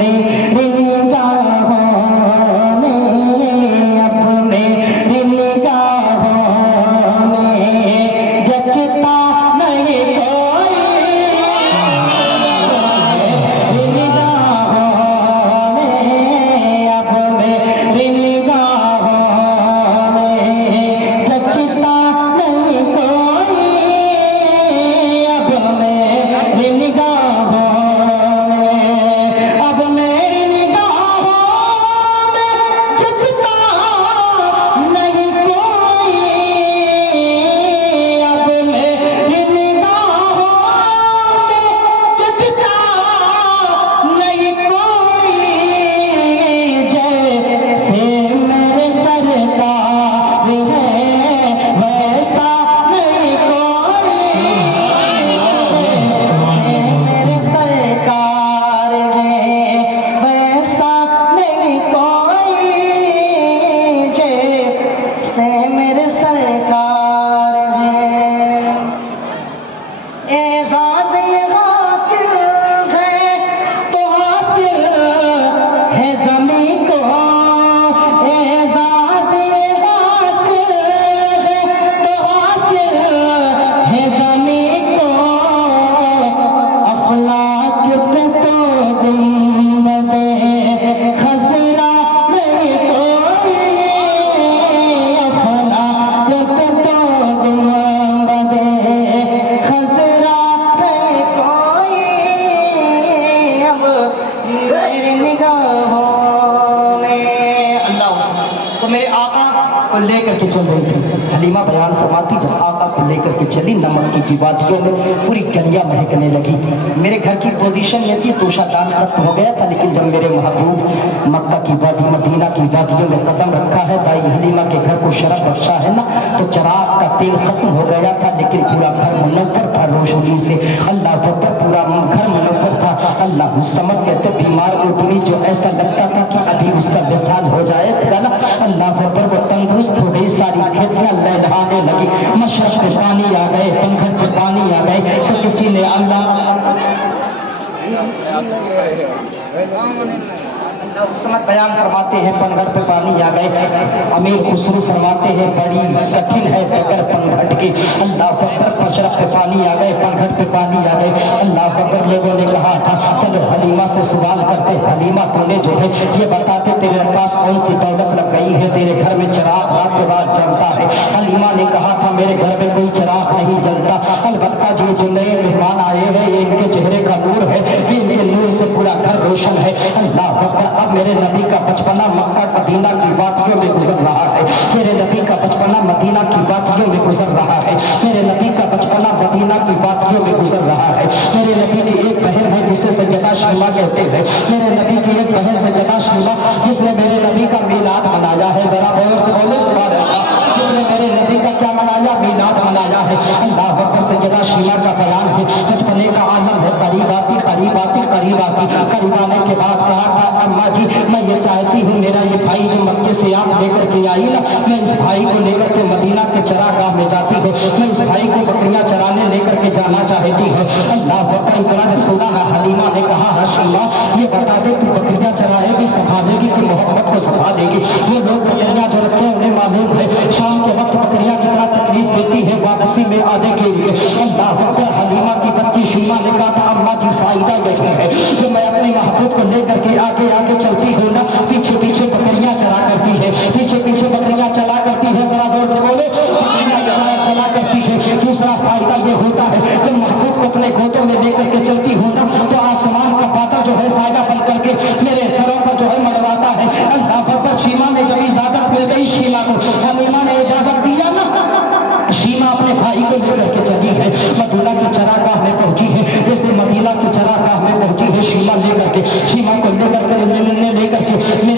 मेरी निगाहों में, अब मेरी निगाहों में जचता नहीं कोई, मेरी निगाहों में, अब मेरी निगाहों में जचता नहीं कोई, अब मेरी निगाहों लेकर के चल रही थी। हलीमा बयान फरमाती जब आका को लेकर के चली नमक की वादियों में पूरी गलियां महकने लगी। मेरे घर की पोजीशन ये थी तोशादान खत्म हो गया था, लेकिन जब मेरे महबूब मक्का की वादी मदीना की वादियों में कदम रखा है, दाई हलीमा के घर को शरफ बख्शा है ना, तो चराग का तेल खत्म हो गया था, लेकिन पूरा घर मुनव्वर था रोशनी से। अल्लाह अकबर, पूरा घर मुनव्वर था। अल्लाह समझ कहते बीमार उठनी जो ऐसा लगता था कि अभी उसका विसाल हो जाएगा ना, अल्लाह अकबर वो तंदुरुस्त हो गई, सारी खेतियां लहलहाने लगी, मशरक पे पानी आ गए, पनघट पे पानी आ गए। तो किसी ने अल्लाह उस समय बयान फरमाते हैं पनघट पे पानी आ गए। अमीर खुसरू फरमाते हैं बड़ी कठिन है फिक्र पनघट की। अल्लाह अकबर, मशरक पे पानी आ गए, पनघट पे पानी आ गए। अल्लाह अकबर, लोगों ने कहा था चलो हलीमा से सवाल करते, हलीमा तूने जो है ये बताते तेरे पास कौन सी दौलत लग गई है, तेरे घर में चिराग रात के बाद जलता है। हलीमा ने कहा था मेरे घर में कोई चिराग नहीं जलता, अलबत्ता जी जो नए मेहमान आए हैं ये इनके चेहरे का नूर है, ये इनके नूर से पूरा घर रोशन है। अल्लाह अकबर, अब मेरे नबी का बचपना मक्का मदीना की वादियों में गुजर रहा है, मेरे नबी का बचपना मदीना की वादियों में गुजर रहा है, मेरे नबी का बचपना मदीना की वादियों में गुजर रहा है। मेरे नबी की एक बहन है जिसे सैयदा शीमा कहते हैं, मेरे नबी की एक बहन सैयदा शीमा जिसने मेरे नबी का मीलाद मनाया है। जरा बोले सुभान अल्लाह, जिसने मेरे नबी का क्या मनाया, मीलाद मनाया है। अल्लाह अकबर, सैयदा शीमा का बयान है बचपने का आलम है, करीब आती करीब आती करीब आती, करीब आने के बाद कहा था अम्मा जी मैं ये चाहती हूँ मेरा ये भाई जो मक्के से आप लेकर के आई ना, मैं इस भाई को लेकर के मदीना के चरागाह में जाती हूँ, मैं इस भाई को बकरियां चराने लेकर के जाना चाहती हूँ। अल्लाह अकबर, इतना सुना है। हलीमा ने कहा हशीमा ये बता दे तू बकरियां चराएगी संभालेगी कि मोहब्बत को संभालेगी। वो लोग बकरियां जो रखते हैं उन्हें मालूम है शाम के वक्त बकरियां कितना तकलीफ देती है वापसी में आने के लिए। अल्लाह अकबर, हलीमा की बच्ची शीमा ने कहा था अम्मा जी फायदा यही है जो मैं अपने महबूब को लेकर के आगे आगे चलती हूँ ना, पीछे पीछे बकरियां चला करती है, पीछे पीछे बकरियां चला करती है। जरा जोर से बोलो, बकरियां चला करती है। दूसरा फायदा ये होता है जब महबूब को अपने गोदों में लेकर के चलती हूँ ना, तो आसमान का बादल जो है फायदा बन करके मेरे सरों पर जो है मंडराता है। अल्लाह अकबर, शीमा ने जब इजाजत मिल गई, शीमा को हलीमा ने इजाजत दिया ना, शीमा अपने भाई को लेकर के चली है, मदीना की चरागाह में पहुंची है। जैसे मदीना की चरागाह में पहुंची है शीमा लेकर के, शीमा को लेकर के मेरे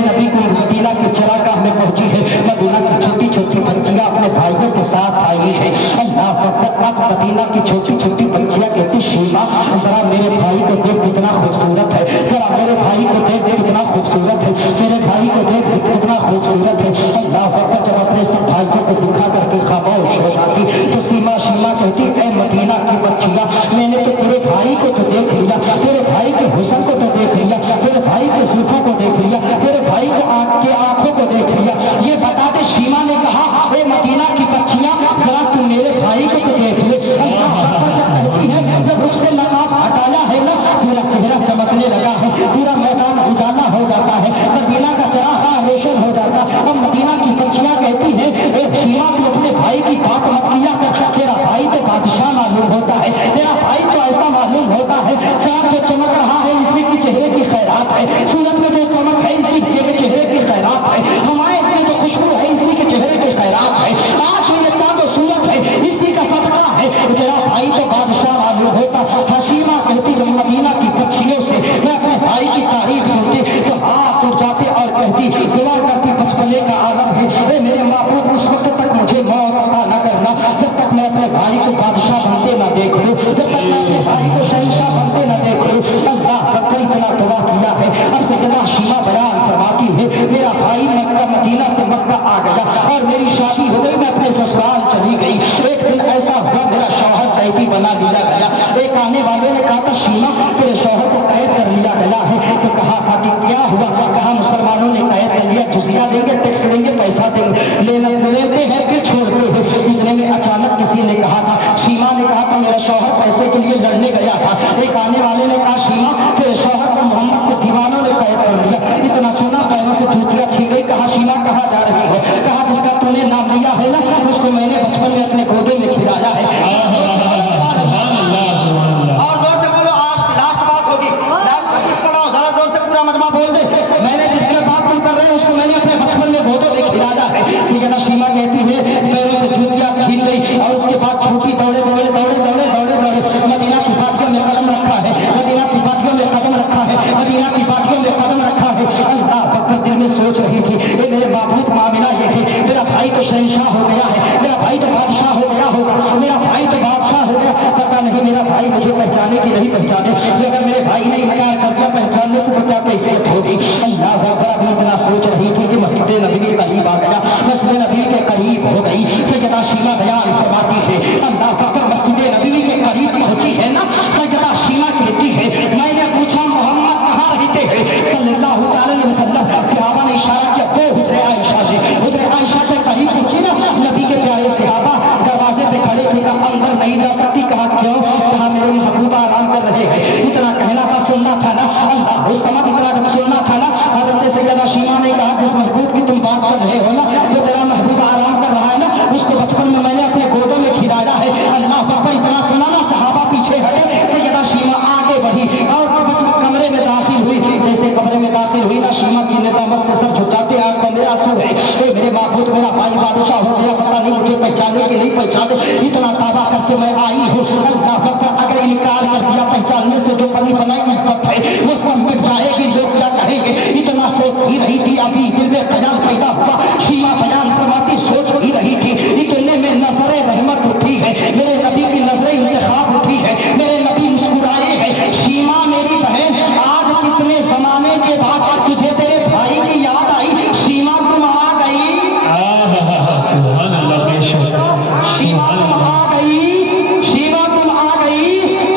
नबी को मदीना की चरागाह में पहुंची है। मदीना की छोटी छोटी बच्चियां अपने भाइयों के साथ आई है। अल्लाह अकबर, अब मदीना की छोटी छोटी बच्चियां कहती शीमा जरा मेरे भाई को देख कितना खूबसूरत है, जरा मेरे भाई को देख कितना खूबसूरत है, मेरे भाई को देख कितना खूबसूरत है। अल्लाह अकबर, जब अपने सब भाइयों को दिखा करके खामोश हो जाती तो शीमा कहती ऐ मदीना की बच्चियां मैंने तो तेरे भाई को तो देख लिया, तेरे भाई के हुस्न को तो देख लिया, तेरे भाई के जुल्फों को देख लिया, तेरे भाई के आंखों को देख लिया, ये बता दे। शीमा ने कहा, ए मदीना की बच्चियां, जरा तू मेरे भाई को तो देख ले। कहती है, जब उससे नकाब हटाया है ना, पूरा चेहरा चमकने लगा है, पूरा मैदान उजाला हो जाता है, मदीना का चरागा रोशन हो जाता है। अब मदीना की बच्चियां कहती है, शीमा तू अपने भाई की बात मत किया कर, तेरा भाई तो बादशाह मालूम होता है, तेरा भाई तो ऐसा मालूम होता है, चाँद जो चमक रहा है इसी के चेहरे की खैरात है, सूरज में जो चमक है इसी के चेहरे की खैरात है, हमारे में जो खुशबू है इसी के चेहरे की खैरात है, आज ये चाँद और सूरज है इसी का सदका है, तेरा भाई तो बादशाह मालूम होता। हसीमा कहती, जब मदीना की बच्चियों से मैं अपने भाई की तारीफ सुनती तो हाथ उठ जाते और कहती, दुआ करती बचपने का आलम है, मेरे माबूद उस वक्त तक मुझे मौत अता न करना जब तक मैं अपने भाई को बादशाह बनते न देख लूं, जब तक मैं अपने भाई को शहंशाह बनते न देख लूं। अल्लाह बकरी इतना दुआ किया है। और सैयदा शीमा बयान फरमाती है, मेरा भाई मक्का मदीना से मक्का आ गया और मेरी शादी हो गई, मैं अपने ससुराल चली गई। एक दिन ऐसा हुआ, मेरा शौहर कैदी बना दिया गया। एक आने वाले ने कहा था, शीमा तेरे शौहर को कैद कर लिया गया है। तो कहा था कि क्या हुआ? कहा मुसलमानों ने कैद कर लिया, जुजिया देंगे, टैक्स देंगे, पैसा देंगे, लेते हैं फिर छोड़ते हैं। इतने में अचानक किसी ने कहा था, शीमा ने कहा था मेरा शौहर पैसे के लिए लड़ने गया था। एक आने वाले ने कहा, शीमा तेरे शौहर को मोहम्मद के दीवानों ने कैद कर लिया। इतना सुना, पैरों से जूतियां छीन गई। कहा, शीमा कहाँ जा रही है? कहा, जिसका तूने नाम लिया है ना, उसको मैंने बचपन में अपने गोदे में खिलाया है। और जोर से बोलो, आज लास्ट बात होगी, लास्ट पढ़ाओ, जरा जोर से पूरा मजमा बोल दे। मैंने जिसके बात तुम कर रहे हो उसको मैंने अपने बचपन में गोदों में खिलाया है। ठीक है ना? शीमा कहती है, पैरों से जूतियां छीन गई और उसके बाद छूटी, दौड़े दौड़े दौड़े दौड़े दौड़े दौड़े मदीना की बातियों में कदम रखा है, मदीना की बातियों में कदम रखा है, मदीना की बातियों में कदम रखा है। अल्लाह अकबर दिल में सोच रही थी, ये मेरे बाबूत मामला ये है, मेरा भाई तो शहंशाह हो गया है, मेरा भाई तो बादशाह हो गया होगा, मेरा भाई तो बादशाह हो गया, पता नहीं मेरा भाई मुझे पहचाने की नहीं पहचाने। अगर मेरे भाई ने इनकार कर दिया पहचानने से तो क्या कैफियत होगी। अल्लाह अकबर अभी इतना सोच रही थी कि मस्जिद नबी के करीब आ गया, मस्जिद नबी के करीब हो गई। सैयदा शीमा बयान फरमाती है, अल्लाह अकबर मस्जिद नबी के करीब पहुंची है ना, सैयदा शीमा कहती है, मैंने पूछा मोहम्मद कहाँ रहते हैं सल्लल्लाहु अलैहि वसल्लम। सहाबा ने इशारा किया, वो हुजरे आयशा से, हुजरे आयशा के करीब पहुंची ना, नबी के प्यारे सहाबा दरवाजे पे खड़े थे, कहा अंदर नहीं जा सकती। कहा क्यों? कहा मेरे महबूबा आराम कर रहे हैं। इतना कहना था, सुनना था ना, अल्लाह उस समय इतना जब सुनना था ना, हज़रत सैयदा शीमा ने कहा, जिस महबूब की तुम बात कर रहे हो ना, जो तेरा महबूबा आराम कर रहा है ना, उसको बचपन में मैंने अपने गोदों में खिलाया है। अल्लाह अकबर इतना सुना ना, सहाबा पीछे हटे, सैयदा शीमा आगे बढ़ी और कमरे में दाखिल हुई। जैसे कमरे में दाखिल हुई ना, शीमा की निगाह से सब झुकाते आंख में मेरे आंसू है, मेरे महबूब मेरा भाई बादशाह हो गया, पता नहीं मुझे पहचाने की नहीं पहचाने, इतना दावा करके मैं आई हूँ। अल्लाह अकबर अगर इनकार कर दिया पहचानने से, जो बनी बनाई इज्जत है वो सब मिट जाएगी, लोग क्या कहेंगे। इतना सोच ही रही थी, अभी दिल में ख्याल पैदा हुआ। शीमा बयान फरमाती, सोच ही रही थी, इतने में नजरे रहमत उठी है, मेरे नबी की नजरे इंतखाब उठी है, मेरे नबी मुस्कुराए हैं। शीमा मेरी बहन, आज कितने जमाने के बाद तुझे तेरे भाई की याद आई। शीमा तुम आ गई, शीमा तुम आ गई, शीमा तुम आ गई।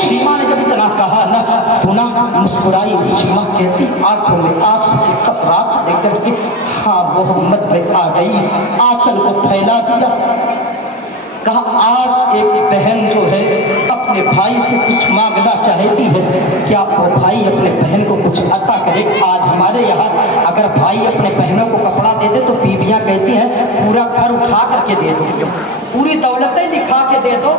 शीमा ने जब इतना कहा ना, सुना, मुस्कुराई। शीमा कहती, आंखों में आंसू के कतरात लेकर के, हाँ मोहम्मद में आ गई, आंचल को फैला दिया। कहा, आज एक बहन जो है अपने भाई से कुछ मांगना चाहती है, क्या वो भाई अपने बहन को कुछ अता करे। आज हमारे यहाँ अगर भाई अपने बहनों को कपड़ा दे दे तो बीवियाँ कहती हैं पूरा घर उठा करके दे दो, पूरी दौलतें लिखा के दे दो,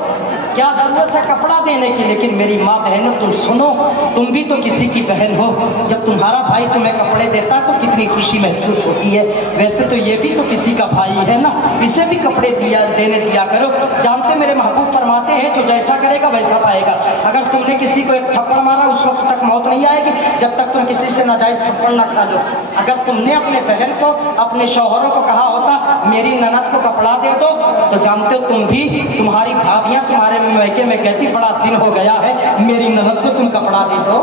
क्या जरूरत है कपड़ा देने की। लेकिन मेरी माँ बहनों तुम सुनो, तुम भी तो किसी की बहन हो, जब तुम्हारा भाई तुम्हें कपड़े देता तो कितनी खुशी महसूस होती है। वैसे तो ये भी तो किसी का भाई है ना, इसे भी कपड़े देने दिया करो। जानते मेरे महबूब फरमाते हैं, जो जैसा करेगा वैसा पाएगा। अगर तुमने किसी को एक थप्पड़ मारा, उस वक्त तक मौत नहीं आएगी जब तक तुम किसी से नाजायज थप्पड़ न खा लो। अगर तुमने अपने बहन को, अपने शौहरों को कहा होता मेरी ननद को कपड़ा दे दो, तो जानते हो तुम भी, तुम्हारी भाभियां तुम्हारे मैके में कहती बड़ा दिन हो गया है, मेरी ननद को तुम कपड़ा दे दो,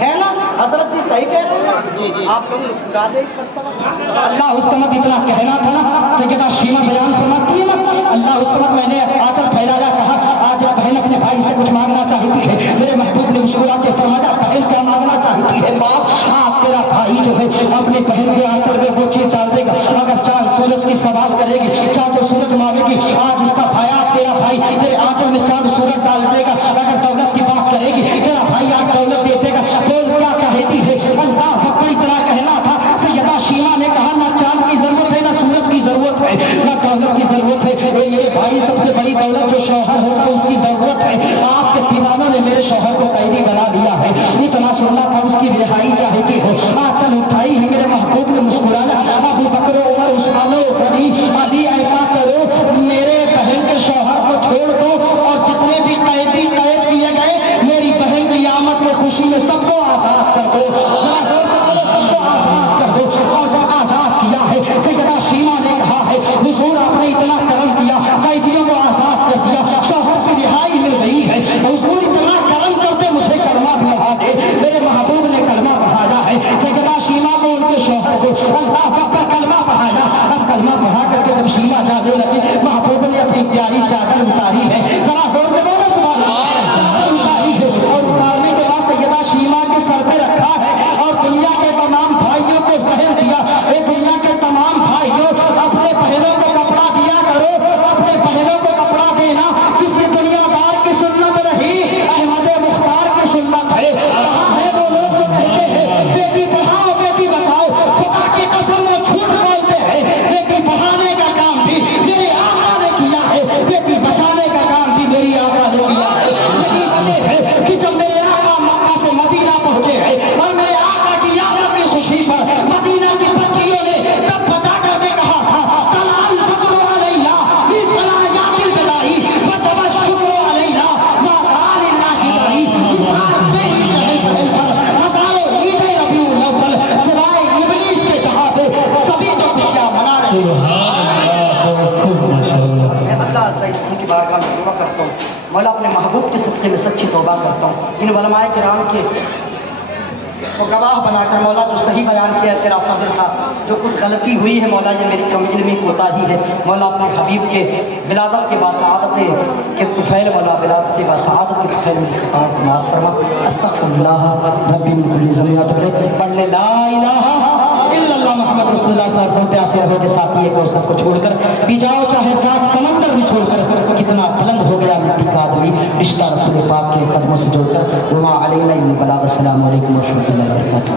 है ना। हजरत जी सही कह रहे हो जी जी, आप लोग मुस्कुरा दे। अल्लाह उस समय इतना कहना था ना, सैयदा शीमा बयान सुनाती है ना, अल्लाह उस समय मैंने आंचल फैलाया, कहा आज बहन अपने भाई से कुछ मांगना चाहती है, मेरे महबूब ने मुस्कुरा के फरमाया, बहन क्या मांगना चाहती है। बाप आपके जो है अपने बहन के आंचल में वो चीज डाल देगा। अगर चांद सूरज की सवाल करेगी, चांद सूरज मांगेगी, आज इसका भाई तेरा भाई तेरे आंचल में चांद सूरज डाल देगा। अगर दौलत की बात करेगी, तेरा भाई आज दौलत दे देगा। बोल क्या चाहती है? अल्लाह अकबर इतना कहना था। सैयदा शीमा ने कहा ना चांद की जरूरत है, ना सूरज की जरूरत है, ना दौलत की जरूरत है। ये मेरे भाई सबसे बड़ी दौलत जो शौहर होता है उसकी जरूरत है। आपके दीवानों ने मेरे शौहर को कैदी बना दिया है। इतना सुनना था उसकी रिहाई चाहती हो। आंचल उठाई है मेरे महबूब ने मुस्कुराया। अबू बकर उमर उस्मान अली ऐसा करो मेरे बहन के शौहर को छोड़ दो और जितने भी कैदी कैद किए गए मेरी बहन की आमद में खुशी में सबको आजाद कर दो। सबको आजाद कर दो। और जो आजाद किया है सैयदा शीमा ने कहा है हुजूर आपने इतना करम किया, कैदियों को आजाद कर दिया, शौहर की रिहाई मिल गई है। हुजूर इतना करम करते मुझे कलमा भी पढ़ा दे। मेरे महबूब ने कलमा पढ़ाया है। सैयदा शीमा को उनके शौहर को अल्लाह अकबर कलमा पढ़ाया। अब कलमा पढ़ा करके जब शीमा जाने लगी, महबूब ने अपनी प्यारी चादर उतारी है। जरा जोर से बोलो सुभान अल्लाह। चादर उतारी है और उतारने के बाद सैयदा शीमा के सर पे रखा है और दुनिया के तमाम भाइयों को जहर दिया। ए दुनिया के तमाम भाइयों अपने बहनों को कपड़ा दिया करो, अपने बहनों को कपड़ा देना किसी दुनियादार की सुन्नत नहीं, अहमद मुख्तार की सुन्नत है। कहाँ है वो लोग जो कहते हैं बेटी पढ़ाओ बेटी बचाओ? खुदा की कसम वो झूठ बोलते हैं। बेटी पढ़ाने का काम भी मेरे आका ने किया है, बेटी बचाने का काम भी मेरी आका ने किया है। यही वजह है कि जब मेरे आका मक्का से मदीना पहुंचे हैं और मेरे आका की आमद की खुशी पर मदीना की बच्चियों ने तब बचा करके कहा था तलाल फकरो अलैना इस सलायातिल बदाई वजब शुक्र अलैना मा कालिल्लाह की दाई। इस रात में ही चहल पर हजारों ईद रबीउल अव्वल सिवाय इब्लीस के जहां पे सभी तो खुशियां मना रहे हैं। अल्लाह से इसकी बारगाह में दुआ करता हूँ, मौला अपने महबूब के सदक़े में सच्ची तौबा करता हूँ। इन उलमाए किराम के को गवाह बनाकर मौला जो सही बयान किया तेरा फजल था, जो कुछ गलती हुई है मौला ये मेरी कम इल्मी कोताही है। मौला अपने हबीब के विलादत के बासादत के तुफैल मौला विलादत के बासादत के तुफैल मेरी खिताब को माफ़ फरमा। अस्तग़फिरुल्लाह रब्बी मिन कुल्ली ज़म्बिन पढ़ने ला इलाहा इल्लल्लाह मुहम्मद रसूलुल्लाह सल्लल्लाहु अलैहि वसल्लम प्यासे रहो के साथी एक और सबको छोड़कर पी जाओ, चाहे साथ समंदर भी छोड़कर। कितना बुलंद हो गया मिट्टी का आदमी रिश्ता रसूल पाक के कदमों से जोड़कर। वमा अलैना इल्लल बलाग। अस्सलामु अलैकुम व रहमतुल्लाहि व बरकातहू।